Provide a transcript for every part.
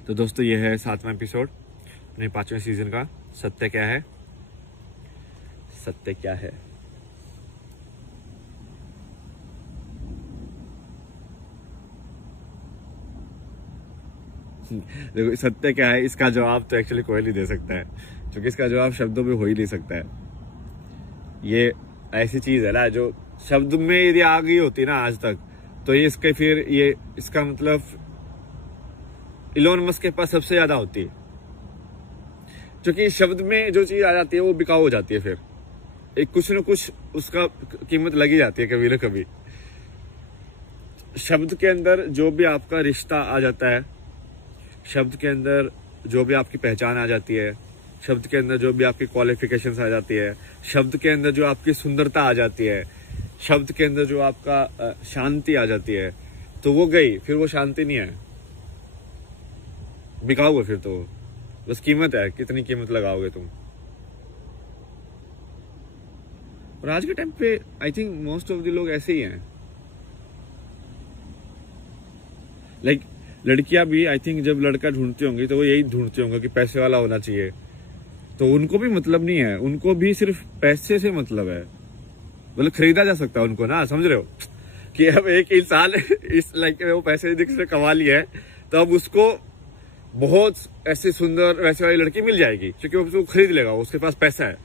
तो दोस्तों ये है 7वां एपिसोड अपने 5वें सीजन का। सत्य क्या है, सत्य क्या है। देखो सत्य क्या है, इसका जवाब तो एक्चुअली कोई नहीं दे सकता है, क्योंकि इसका जवाब शब्दों में हो ही नहीं सकता है। ये ऐसी चीज है ना जो शब्द में यदि आ गई होती ना आज तक, तो ये इसके फिर ये इसका मतलब इलोन मस्क के पास सबसे ज्यादा होती है, क्योंकि शब्द में जो चीज आ जाती है वो बिकाऊ हो जाती है। फिर एक कुछ न कुछ उसका कीमत लगी जाती है कभी ना कभी। शब्द के अंदर जो भी आपका रिश्ता आ जाता है, शब्द के अंदर जो भी आपकी पहचान आ जाती है, शब्द के अंदर जो भी आपकी क्वालिफिकेशंस आ जाती है, शब्द के अंदर जो आपकी सुंदरता आ जाती है, शब्द के अंदर जो आपका शांति आ जाती है, तो वो गई, फिर वो शांति नहीं है, बिकाऊ है। फिर तो बस कीमत है, कितनी कीमत लगाओगे तुम। और आज के टाइम पे I think most of the लोग ऐसे ही हैं। लाइक लड़कियां भी आई थिंक जब लड़का ढूंढती होंगी तो वो यही ढूंढते होंगे कि पैसे वाला होना चाहिए। तो उनको भी मतलब नहीं है, उनको भी सिर्फ पैसे से मतलब है। मतलब खरीदा जा सकता है उनको ना, समझ रहे हो कि अब एक इंसान इस लाइक वो पैसे से कमा लिया है, तो अब उसको बहुत ऐसी सुंदर वैसे वाली लड़की मिल जाएगी, क्योंकि वो उसको खरीद लेगा, उसके पास पैसा है।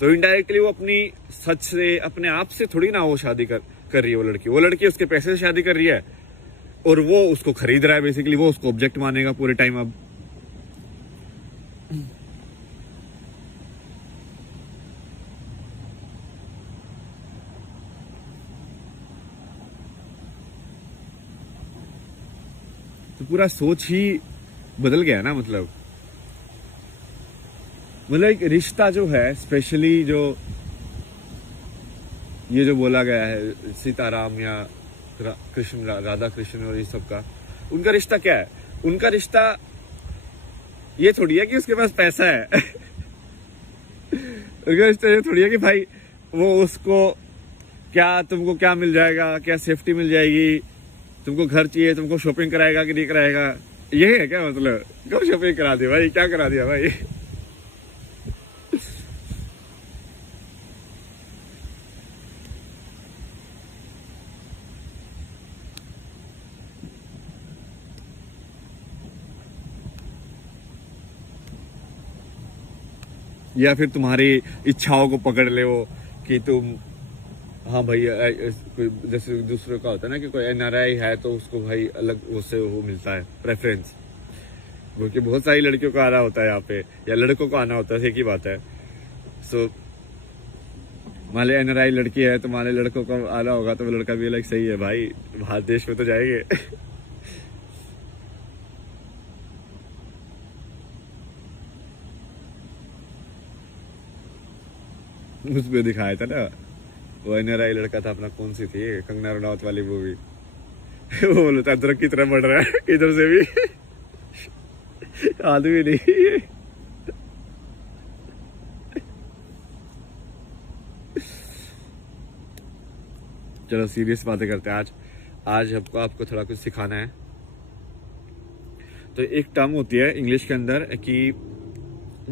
तो इनडायरेक्टली वो अपनी सच से, अपने आप से थोड़ी ना वो शादी कर रही है। वो लड़की उसके पैसे से शादी कर रही है और वो उसको खरीद रहा है। बेसिकली वो उसको ऑब्जेक्ट मानेगा पूरे टाइम। अब तो पूरा सोच ही बदल गया ना। मतलब एक रिश्ता जो है, स्पेशली जो ये जो बोला गया है सीताराम या कृष्ण, राधा कृष्ण और ये सब का, उनका रिश्ता क्या है? उनका रिश्ता ये थोड़ी है कि उसके पास पैसा है। उनका रिश्ता ये थोड़ी है कि भाई वो उसको क्या, तुमको क्या मिल जाएगा, क्या सेफ्टी मिल जाएगी, तुमको घर चाहिए, तुमको शॉपिंग कराएगा कि नहीं कराएगा। यही है क्या? मतलब कब शॉपिंग करा दी भाई, क्या करा दिया भाई। या फिर तुम्हारी इच्छाओं को पकड़ ले वो कि तुम, हाँ भाई जैसे दूसरों का होता है ना कि कोई एनआरआई है तो उसको भाई अलग उससे वो मिलता है प्रेफरेंस, क्योंकि बहुत सारी लड़कियों को आना होता है यहाँ पे, या लड़कों को आना होता है, एक ही बात है। सो मान ली एनआरआई लड़की है तो मान ली लड़कों को आना होगा, तो वो लड़का भी अलग सही है भाई, बाहर देश में तो जाएंगे। उसमें दिखाया था ना वो एनआरआई लड़का था अपना, कौन सी थी, कंगना रनौत वाली मूवी। वो बोलता अदरक की तरह बढ़ रहा है इधर से भी। आदमी नहीं। चलो सीरियस बातें करते हैं। आज आपको थोड़ा कुछ सिखाना है। तो एक टर्म होती है इंग्लिश के अंदर कि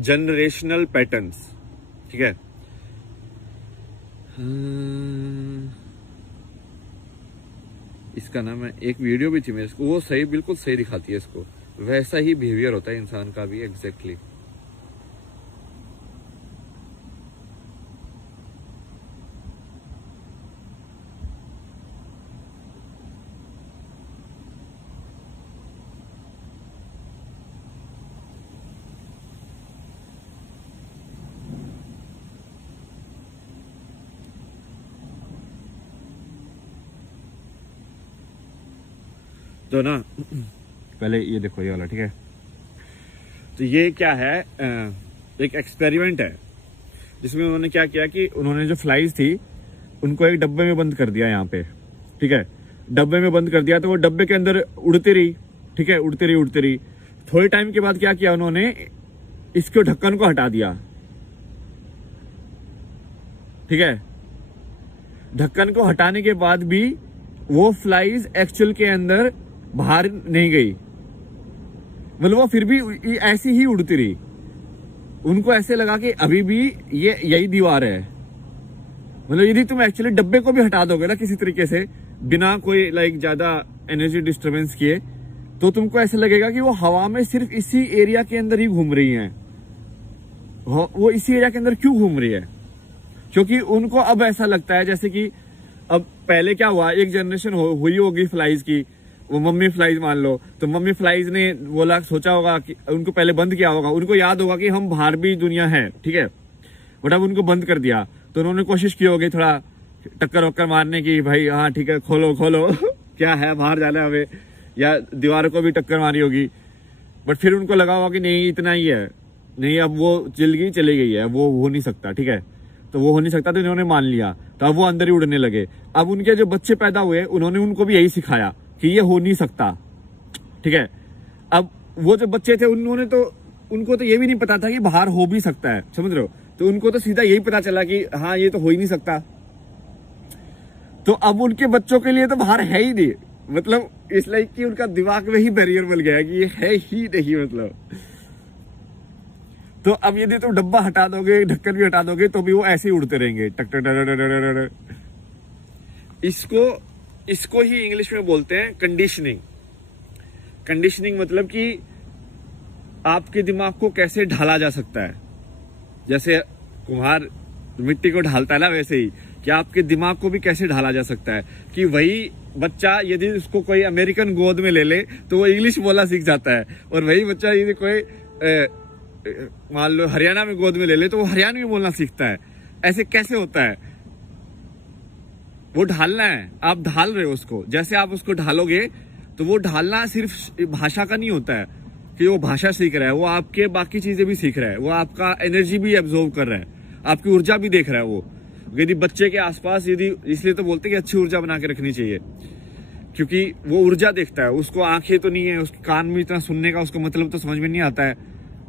जनरेशनल पैटर्न्स, ठीक है। इसका ना मैं एक वीडियो भी थी मेरे को, वो सही, बिल्कुल सही दिखाती है इसको। वैसा ही बिहेवियर होता है इंसान का भी, एग्जैक्टली। तो ना पहले ये देखो ये वाला, ठीक है। तो ये क्या है, एक एक्सपेरिमेंट है जिसमें उन्होंने क्या किया कि उन्होंने जो फ्लाइज थी उनको एक डब्बे में बंद कर दिया यहाँ पे, ठीक है। डब्बे में बंद कर दिया तो वो डब्बे के अंदर उड़ती रही, ठीक है, उड़ती रही। थोड़े टाइम के बाद क्या किया उन्होंने, इसके ढक्कन को हटा दिया, ठीक है। ढक्कन को हटाने के बाद भी वो फ्लाइज एक्चुअल के अंदर बाहर नहीं गई, मतलब वो फिर भी ऐसी ही उड़ती रही। उनको ऐसे लगा कि अभी भी ये यही दीवार है। मतलब यदि तुम एक्चुअली डब्बे को भी हटा दोगे ना किसी तरीके से, बिना कोई लाइक ज्यादा एनर्जी डिस्टरबेंस किए, तो तुमको ऐसा लगेगा कि वो हवा में सिर्फ इसी एरिया के अंदर ही घूम रही हैं। वो इसी एरिया के अंदर क्यों घूम रही है? क्योंकि उनको अब ऐसा लगता है जैसे कि अब पहले क्या हुआ, एक जनरेशन हुई होगी फ्लाइज की, वो मम्मी फ्लाइज मान लो, तो मम्मी फ्लाइज ने बोला, सोचा होगा कि उनको पहले बंद किया होगा, उनको याद होगा कि हम बाहर भी दुनिया है, ठीक है, बट अब उनको बंद कर दिया। तो उन्होंने कोशिश की होगी थोड़ा टक्कर वक्कर मारने की, भाई हाँ ठीक है खोलो खोलो क्या है बाहर जाना है हमें, या दीवारों को भी टक्कर मारी होगी। बट फिर उनको लगा होगा कि नहीं इतना ही है, नहीं अब वो चली गई है, वो हो नहीं सकता, ठीक है, तो वो हो नहीं सकता, तो इन्होंने मान लिया, तो अब वो अंदर ही उड़ने लगे। अब उनके जो बच्चे पैदा हुए उन्होंने उनको भी यही सिखाया कि ये हो नहीं सकता, ठीक है। अब वो जो बच्चे थे उनको तो ये भी नहीं पता था कि बाहर हो भी सकता है, समझ रहे हो, तो उनको तो सीधा यही पता चला कि हाँ ये तो हो ही नहीं सकता। तो अब उनके बच्चों के लिए तो बाहर है ही नहीं, मतलब इसलिए कि उनका दिमाग में ही बैरियर बन गया कि ये है ही नहीं, मतलब। तो अब यदि तुम डब्बा हटा दोगे, ढक्कन भी हटा दोगे, तो भी वो ऐसे ही उड़ते रहेंगे, टक टक टक। इसको ही इंग्लिश में बोलते हैं कंडीशनिंग। कंडीशनिंग मतलब कि आपके दिमाग को कैसे ढाला जा सकता है। जैसे कुम्हार मिट्टी को ढालता है ना, वैसे ही कि आपके दिमाग को भी कैसे ढाला जा सकता है कि वही बच्चा यदि उसको कोई अमेरिकन गोद में ले ले तो वो इंग्लिश बोलना सीख जाता है, और वही बच्चा यदि कोई मान लो हरियाणा में गोद में ले ले तो वो हरियाणवी बोलना सीखता है। ऐसे कैसे होता है? वो ढालना है, आप ढाल रहे हो उसको। जैसे आप उसको ढालोगे तो वो ढालना सिर्फ भाषा का नहीं होता है कि वो भाषा सीख रहा है, वो आपके बाकी चीजें भी सीख रहा है, वो आपका एनर्जी भी एब्जॉर्व कर रहा है, आपकी ऊर्जा भी देख रहा है। वो यदि बच्चे के आसपास इसलिए तो बोलते हैं कि अच्छी ऊर्जा बना के रखनी चाहिए, क्योंकि वो ऊर्जा देखता है, उसको आंखें तो नहीं है, उसके कान में इतना सुनने का उसको मतलब तो समझ में नहीं आता है,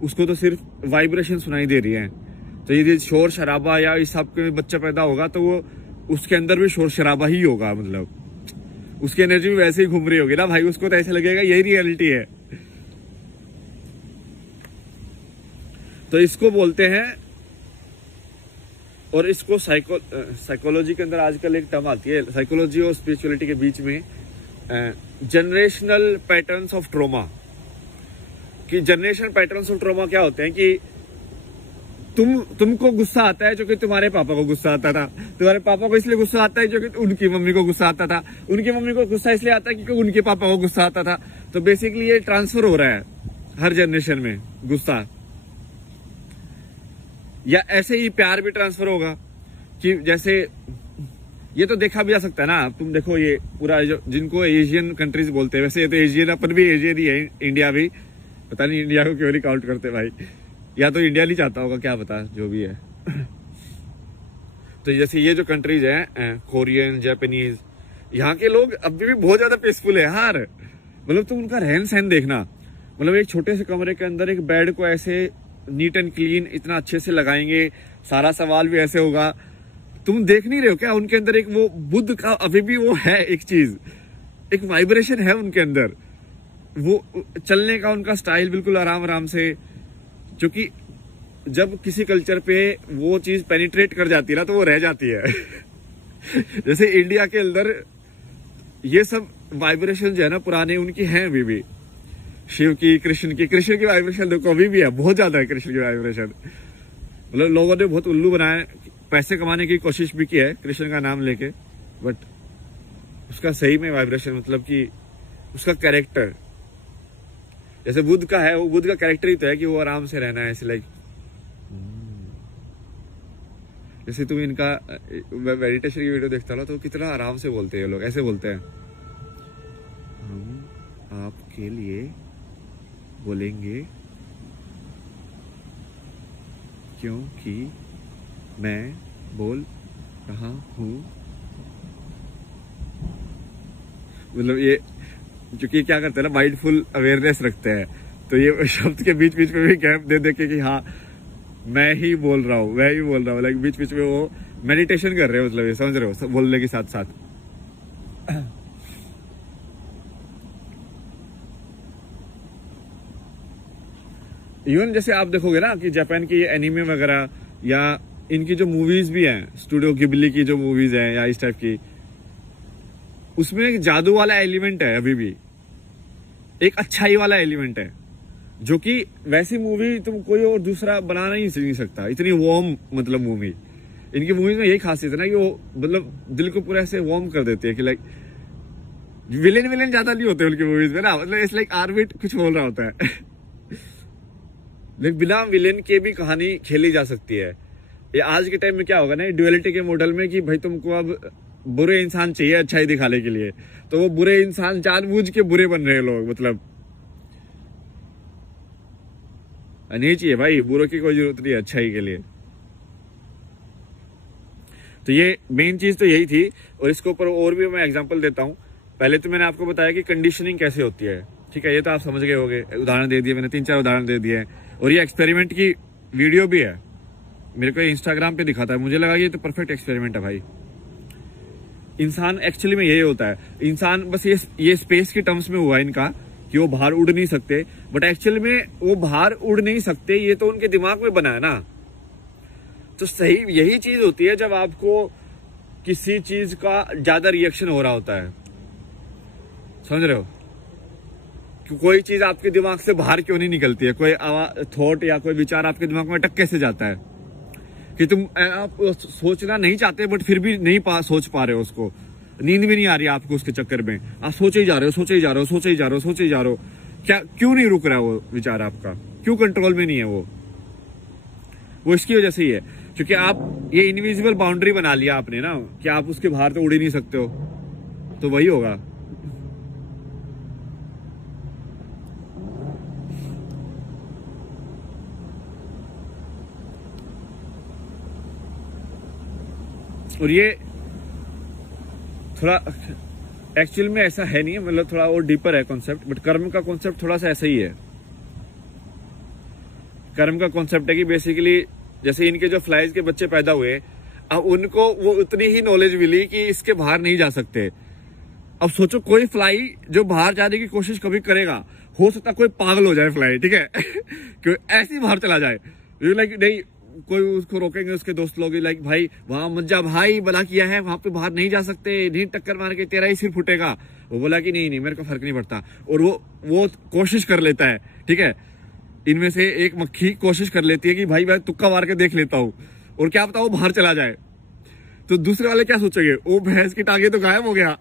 उसको तो सिर्फ वाइब्रेशन सुनाई दे रही है। तो यदि शोर शराबा या इस सब के बच्चा पैदा होगा तो वो उसके अंदर भी शोर शराबा ही होगा, मतलब उसकी एनर्जी भी वैसे ही घूम रही होगी ना भाई, उसको तो ऐसा लगेगा यही रियलिटी है। तो इसको बोलते हैं, और इसको साइकोलॉजी के अंदर आजकल एक टर्म आती है, साइकोलॉजी और स्पिरिचुअलिटी के बीच में, जनरेशनल पैटर्न्स ऑफ ट्रॉमा। कि जनरेशन पैटर्न्स ऑफ ट्रॉमा क्या होते हैं कि तुमको गुस्सा आता है जो कि तुम्हारे पापा को गुस्सा आता था, तुम्हारे पापा को इसलिए गुस्सा आता है जो कि उनकी मम्मी को गुस्सा आता था, उनकी मम्मी को गुस्सा इसलिए आता है क्योंकि उनके पापा को गुस्सा आता था। तो बेसिकली ये ट्रांसफर हो रहा है हर जनरेशन में गुस्सा। या ऐसे ही प्यार भी ट्रांसफर होगा कि जैसे ये तो देखा भी जा सकता है ना, तुम देखो ये पूरा जो जिनको एशियन कंट्रीज बोलते हैं, वैसे ये तो एशियन, अपन भी एशियन ही है, इंडिया भी, पता नहीं इंडिया को क्यों नहीं काउंट करते भाई, या तो इंडिया नहीं चाहता होगा, क्या पता, जो भी है। तो जैसे ये जो कंट्रीज हैं, कोरियन, जापानीज, यहाँ के लोग अभी भी बहुत ज्यादा पीसफुल है यार। मतलब तुम उनका रहन सहन देखना, मतलब एक छोटे से कमरे के अंदर एक बेड को ऐसे नीट एंड क्लीन इतना अच्छे से लगाएंगे, सारा सवाल भी ऐसे होगा। तुम देख नहीं रहे हो क्या उनके अंदर एक वो बुद्ध का अभी भी वो है, एक चीज, एक वाइब्रेशन है उनके अंदर, वो चलने का उनका स्टाइल बिल्कुल आराम आराम से। क्योंकि जब किसी कल्चर पे वो चीज पेनिट्रेट कर जाती है ना तो वो रह जाती है। जैसे इंडिया के अंदर ये सब वाइब्रेशन जो है ना पुराने, उनकी हैं अभी भी, शिव की, कृष्ण की वाइब्रेशन देखो अभी भी है, बहुत ज्यादा है कृष्ण की वाइब्रेशन। मतलब लोगों ने बहुत उल्लू बनाया, पैसे कमाने की कोशिश भी की है कृष्ण का नाम लेके, बट उसका सही में वाइब्रेशन, मतलब कि उसका कैरेक्टर जैसे बुद्ध का है, वो बुद्ध का कैरेक्टर ही तो है कि वो आराम से रहना है, ऐसे लाइक जैसे तुम इनका मेडिटेशन की वीडियो देखता हो तो कितना आराम से बोलते हैं ये लोग, ऐसे बोलते हैं, हम आपके लिए बोलेंगे क्योंकि मैं बोल रहा हूं। मतलब ये क्योंकि क्या करते हैं ना, माइंडफुल अवेयरनेस रखते हैं, तो ये शब्द के बीच बीच में भी गैप दे दे के कि हाँ मैं ही बोल रहा हूँ, लाइक बीच बीच में वो मेडिटेशन कर रहे हो, मतलब ये समझ रहे हो, बोलने के साथ साथ। इवन जैसे आप देखोगे ना कि जापान की एनिमे वगैरह या इनकी जो मूवीज भी हैं, स्टूडियो गिबली की जो मूवीज हैं या इस टाइप की, उसमें एक जादू वाला एलिमेंट है, अभी भी एक अच्छाई वाला एलिमेंट है, जो कि वैसी मूवी तुम कोई और दूसरा बना नहीं सकता। इतनी वार्म मतलब मूवी, इनकी मूवीज में यही खासियत है ना कि वो मतलब दिल को पूरा ऐसे वार्म कर देती है कि लाइक विलेन ज्यादा नहीं होते उनकी मूवीज में ना, मतलब इट्स लाइक आर्बिट कुछ बोल रहा होता है लेकिन बिना विलेन के भी कहानी खेली जा सकती है। ये आज के टाइम में क्या होगा ना, ड्युअलिटी के मॉडल में कि भाई तुमको अब बुरे इंसान चाहिए अच्छाई दिखाने के लिए, तो वो बुरे इंसान जानबूझ के बुरे बन रहे हैं लोग, मतलब नहीं चाहिए भाई, बुरों की कोई जरूरत नहीं है अच्छाई के लिए। तो ये मेन चीज तो यही थी, और इसके ऊपर और भी मैं एग्जांपल देता हूं। पहले तो मैंने आपको बताया कि कंडीशनिंग कैसे होती है, ठीक है, ये तो आप समझ गए होंगे, उदाहरण दे दिए मैंने, 3-4 उदाहरण दे दिए, और ये एक्सपेरिमेंट की वीडियो भी है, मेरे को इंस्टाग्राम पे दिखाता है, मुझे लगा ये तो परफेक्ट एक्सपेरिमेंट है भाई। इंसान एक्चुअली में यही होता है, इंसान बस ये स्पेस के टर्म्स में हुआ इनका कि वो बाहर उड़ नहीं सकते, बट एक्चुअल में वो बाहर उड़ नहीं सकते, ये तो उनके दिमाग में बना है ना। तो सही यही चीज होती है जब आपको किसी चीज का ज्यादा रिएक्शन हो रहा होता है, समझ रहे हो, कि कोई चीज आपके दिमाग से बाहर क्यों नहीं निकलती है, कोई थॉट या कोई विचार आपके दिमाग में अटक कैसे जाता है कि तुम आप सोचना नहीं चाहते बट फिर भी नहीं सोच पा रहे हो उसको, नींद भी नहीं आ रही आपको उसके चक्कर में, आप सोचे ही जा रहे हो, सोचे ही जा रहे हो, सोचे ही जा रहे हो, सोचे ही जा रहे हो, क्या क्यों नहीं रुक रहा वो विचार आपका, क्यों कंट्रोल में नहीं है वो इसकी वजह से ही है, क्योंकि आप ये इनविजिबल बाउंड्री बना लिया आपने ना कि आप उसके बाहर तो उड़ ही नहीं सकते हो, तो वही होगा। और ये थोड़ा एक्चुअल में ऐसा है नहीं, मतलब थोड़ा और डीपर है कॉन्सेप्ट, बट कर्म का कॉन्सेप्ट थोड़ा सा ऐसा ही है। कर्म का कॉन्सेप्ट है कि बेसिकली जैसे इनके जो फ्लाइज के बच्चे पैदा हुए, अब उनको वो उतनी ही नॉलेज मिली कि इसके बाहर नहीं जा सकते। अब सोचो कोई फ्लाई जो बाहर जाने की कोशिश कभी करेगा, हो सकता कोई पागल हो जाए फ्लाई, ठीक है कि ऐसे ही बाहर चला जाए, लाइक नहीं कोई उसको रोकेंगे उसके दोस्त लोग, लाइक भाई वहां मत जा भाई, बला किया है वहां पे बाहर नहीं जा सकते, नहीं टक्कर मार के तेरा ही सिर फूटेगा। वो बोला कि नहीं मेरे को फर्क नहीं पड़ता, और वो कोशिश कर लेता है, ठीक है, इनमें से एक मक्खी कोशिश कर लेती है कि भाई मैं तुक्का मार के देख लेता हूँ, और क्या पता वो बाहर चला जाए, तो दूसरे वाले क्या सोचेंगे, वो भैंस की टांगे तो गायब हो गया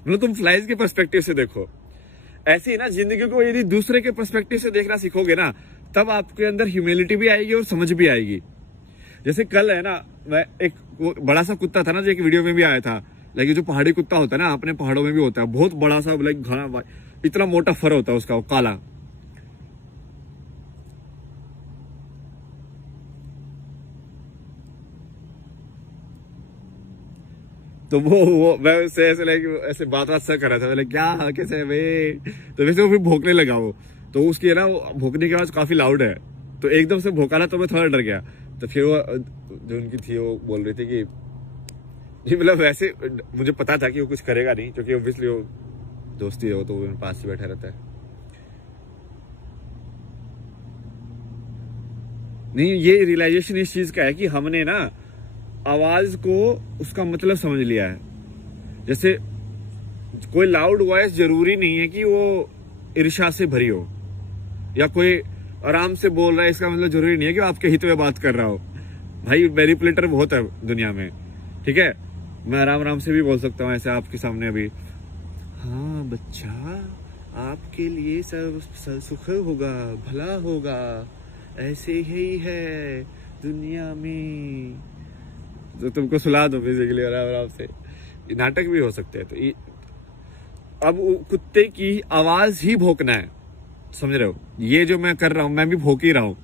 मतलब तुम फ्लाइज के पर्सपेक्टिव से देखो, ऐसे ही ना जिंदगी को यदि दूसरे के पर्सपेक्टिव से देखना सीखोगे ना, तब आपके अंदर ह्यूमिलिटी भी आएगी और समझ भी आएगी। जैसे कल है ना, मैं एक बड़ा सा कुत्ता था ना जो एक वीडियो में भी आया था, लाइक जो पहाड़ी कुत्ता होता है ना, अपने पहाड़ों में भी होता है, बहुत बड़ा सा, लाइक घना इतना मोटा फर होता है उसका, वो काला। तो वो मैं उससे ऐसे लाइक ऐसे बात सा कर रहा था, लाइक क्या कैसे भाई, तो वैसे वो फिर भौंकने लगा वो, तो उसकी है ना वो भौंकने की आवाज काफी लाउड है, तो एकदम से भौंका ना, तो मैं थोड़ा डर गया। तो फिर वो जो उनकी थी वो बोल रही थी कि नहीं, मतलब वैसे मुझे पता था कि वो कुछ करेगा नहीं, क्योंकि ऑब्वियसली वो दोस्ती है, वो तो मेरे पास ही बैठा रहता है। नहीं, ये रियलाइजेशन इस चीज का है कि हमने ना आवाज को उसका मतलब समझ लिया है। जैसे कोई लाउड वॉइस जरूरी नहीं है कि वो ईर्ष्या से भरी हो, या कोई आराम से बोल रहा है इसका मतलब जरूरी नहीं है कि वो आपके हित में बात कर रहा हो। भाई मैनिपुलेटर बहुत है दुनिया में, ठीक है, मैं आराम से भी बोल सकता हूँ ऐसे आपके सामने अभी, हाँ बच्चा आपके लिए सब सुख होगा, भला होगा, ऐसे ही है दुनिया में, तो तुमको सुला दो बेसिकली आराम से। नाटक भी हो सकते हैं। तो अब कुत्ते की आवाज ही भौंकना है, समझ रहे हो, ये जो मैं कर रहा हूं मैं भी भौंक ही रहा हूं।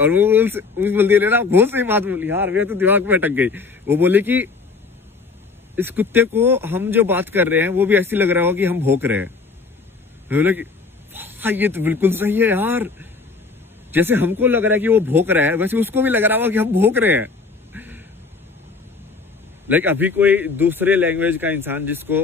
और वो उस बंदी ने ना बहुत सही बात बोली यार, मेरे तो दिमाग में अटक गई। वो बोले कि इस कुत्ते को हम जो बात कर रहे हैं वो भी ऐसी लग रहा हो कि हम भौंक रहे हैं। बोले कि हाँ ये तो बिल्कुल सही है यार, जैसे हमको लग रहा है कि वो भौंक रहा है वैसे उसको भी लग रहा होगा कि हम भौंक रहे हैं। लाइक अभी कोई दूसरे लैंग्वेज का इंसान जिसको